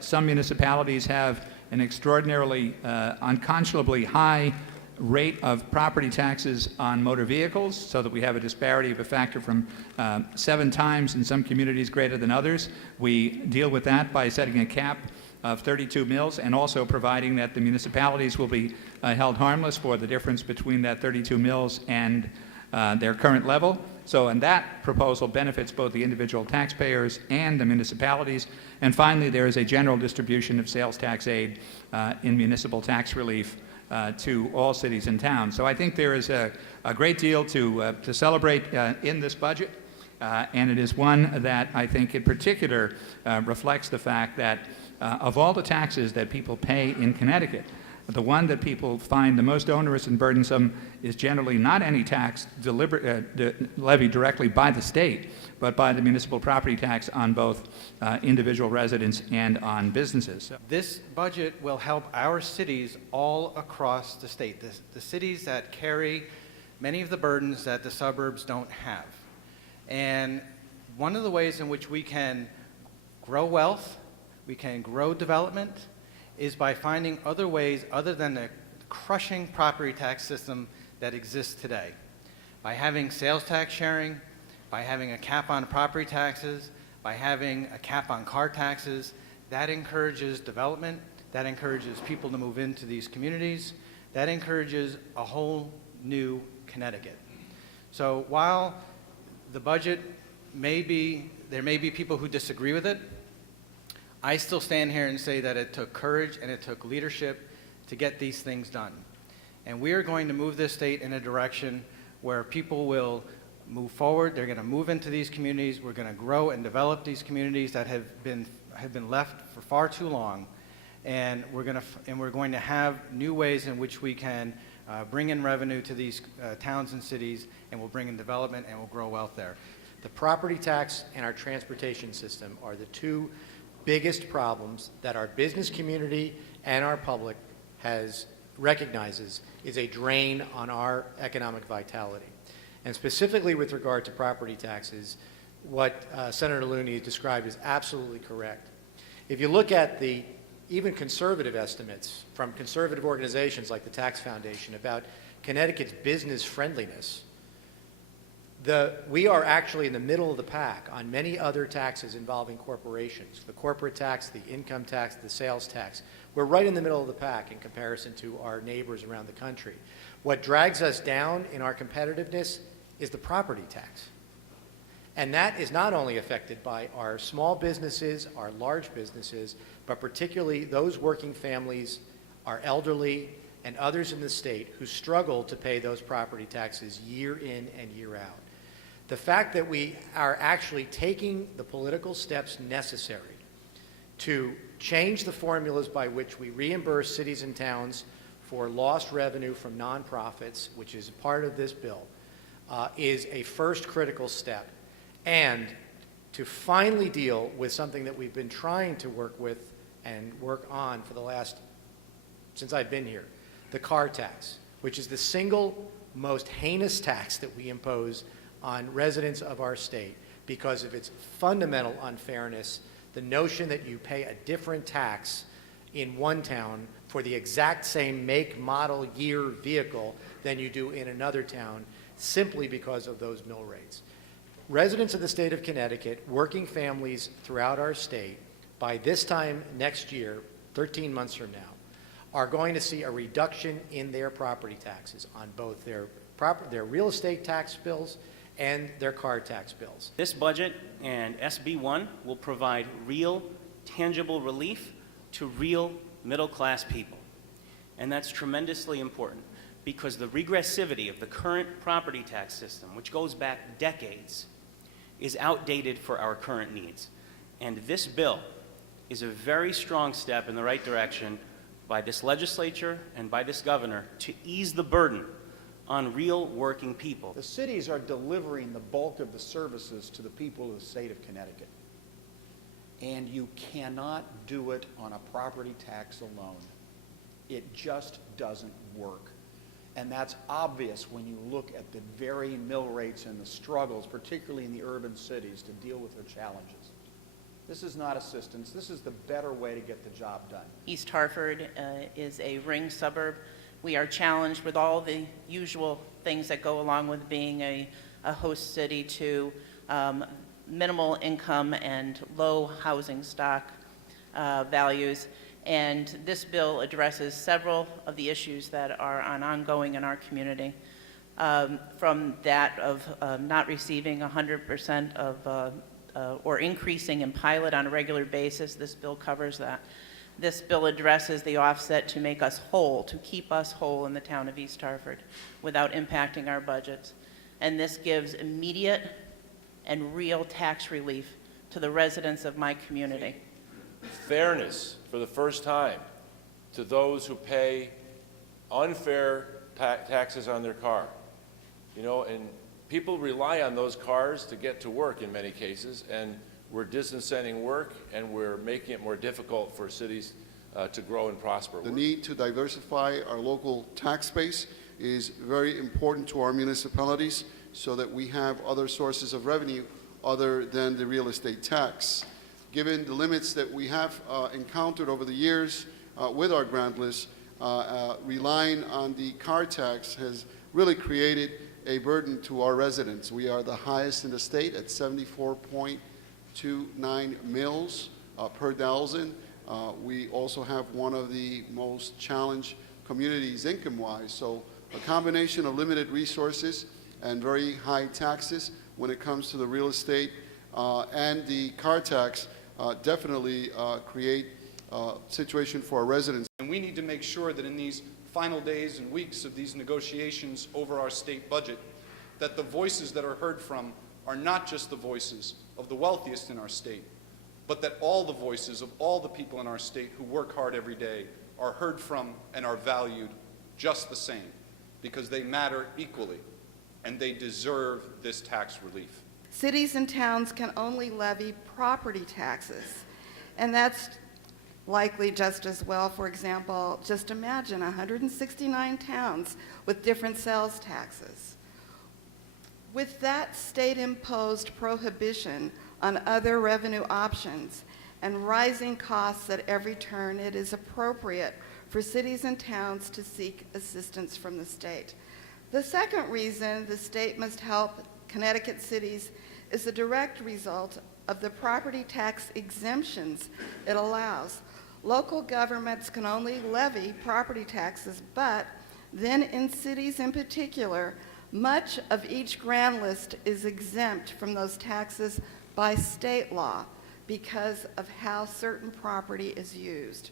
Some municipalities have an extraordinarily, unconscionably high rate of property taxes on motor vehicles, so that we have a disparity of a factor from 7 times in some communities greater than others. We deal with that by setting a cap of 32 mills and also providing that the municipalities will be held harmless for the difference between that 32 mills and their current level. So, and that proposal benefits both the individual taxpayers and the municipalities. And finally, there is a general distribution of sales tax aid in municipal tax relief to all cities and towns. So I think there is a great deal to celebrate in this budget, and it is one that I think in particular reflects the fact that of all the taxes that people pay in Connecticut, the one that people find the most onerous and burdensome is generally not any tax levied directly by the state, but by the municipal property tax on both individual residents and on businesses. This budget will help our cities all across the state, the cities that carry many of the burdens that the suburbs don't have. And one of the ways in which we can grow wealth, we can grow development, is by finding other ways other than the crushing property tax system that exists today. By having sales tax sharing, by having a cap on property taxes, by having a cap on car taxes, that encourages development, that encourages people to move into these communities, that encourages a whole new Connecticut. So while the budget there may be people who disagree with it, I still stand here and say that it took courage and it took leadership to get these things done. And we are going to move this state in a direction where people will move forward. They're going to move into these communities. We're going to grow and develop these communities that have been left for far too long. And we're going to have new ways in which we can bring in revenue to these towns and cities, and we'll bring in development and we'll grow wealth there. The property tax and our transportation system are the two biggest problems that our business community and our public recognizes is a drain on our economic vitality. And specifically with regard to property taxes, what Senator Looney described is absolutely correct. If you look at the even conservative estimates from conservative organizations like the Tax Foundation about Connecticut's business friendliness, we are actually in the middle of the pack on many other taxes involving corporations. The corporate tax, the income tax, the sales tax. We're right in the middle of the pack in comparison to our neighbors around the country. What drags us down in our competitiveness is the property tax. And that is not only affected by our small businesses, our large businesses, but particularly those working families, our elderly, and others in the state who struggle to pay those property taxes year in and year out. The fact that we are actually taking the political steps necessary to change the formulas by which we reimburse cities and towns for lost revenue from nonprofits, which is part of this bill, is a first critical step. And to finally deal with something that we've been trying to work with and work on for since I've been here, the car tax, which is the single most heinous tax that we impose on residents of our state because of its fundamental unfairness, the notion that you pay a different tax in one town for the exact same make, model, year vehicle than you do in another town simply because of those mill rates. Residents of the state of Connecticut, working families throughout our state, by this time next year, 13 months from now, are going to see a reduction in their property taxes on both their real estate tax bills and their car tax bills. This budget and SB 1 will provide real, tangible relief to real middle-class people. And that's tremendously important because the regressivity of the current property tax system, which goes back decades, is outdated for our current needs. And this bill is a very strong step in the right direction by this legislature and by this governor to ease the burden on real working people. The cities are delivering the bulk of the services to the people of the state of Connecticut. And you cannot do it on a property tax alone. It just doesn't work. And that's obvious when you look at the varying mill rates and the struggles, particularly in the urban cities, to deal with their challenges. This is not assistance. This is the better way to get the job done. East Hartford is a ring suburb. We are challenged with all the usual things that go along with being a host city to minimal income and low housing stock values. And this bill addresses several of the issues that are ongoing in our community. From that of not receiving 100% of or increasing in pilot on a regular basis, this bill covers that. This bill addresses the offset to make us whole, to keep us whole in the town of East Hartford without impacting our budgets. And this gives immediate and real tax relief to the residents of my community. Fairness for the first time to those who pay unfair taxes on their car. You know, and people rely on those cars to get to work in many cases, and we're disincenting work, and we're making it more difficult for cities to grow and prosper. The need to diversify our local tax base is very important to our municipalities so that we have other sources of revenue other than the real estate tax. Given the limits that we have encountered over the years with our grant list, relying on the car tax has really created a burden to our residents. We are the highest in the state at 74.29 mils per thousand. We also have one of the most challenged communities income-wise. So a combination of limited resources and very high taxes when it comes to the real estate and the car tax definitely create a situation for our residents. And we need to make sure that in these final days and weeks of these negotiations over our state budget, that the voices that are heard from are not just the voices of the wealthiest in our state, but that all the voices of all the people in our state who work hard every day are heard from and are valued just the same, because they matter equally and they deserve this tax relief. Cities and towns can only levy property taxes, and that's likely just as well. For example, just imagine 169 towns with different sales taxes. With that state-imposed prohibition on other revenue options and rising costs at every turn, it is appropriate for cities and towns to seek assistance from the state. The second reason the state must help Connecticut cities is the direct result of the property tax exemptions it allows. Local governments can only levy property taxes, but then in cities in particular, much of each grand list is exempt from those taxes by state law because of how certain property is used.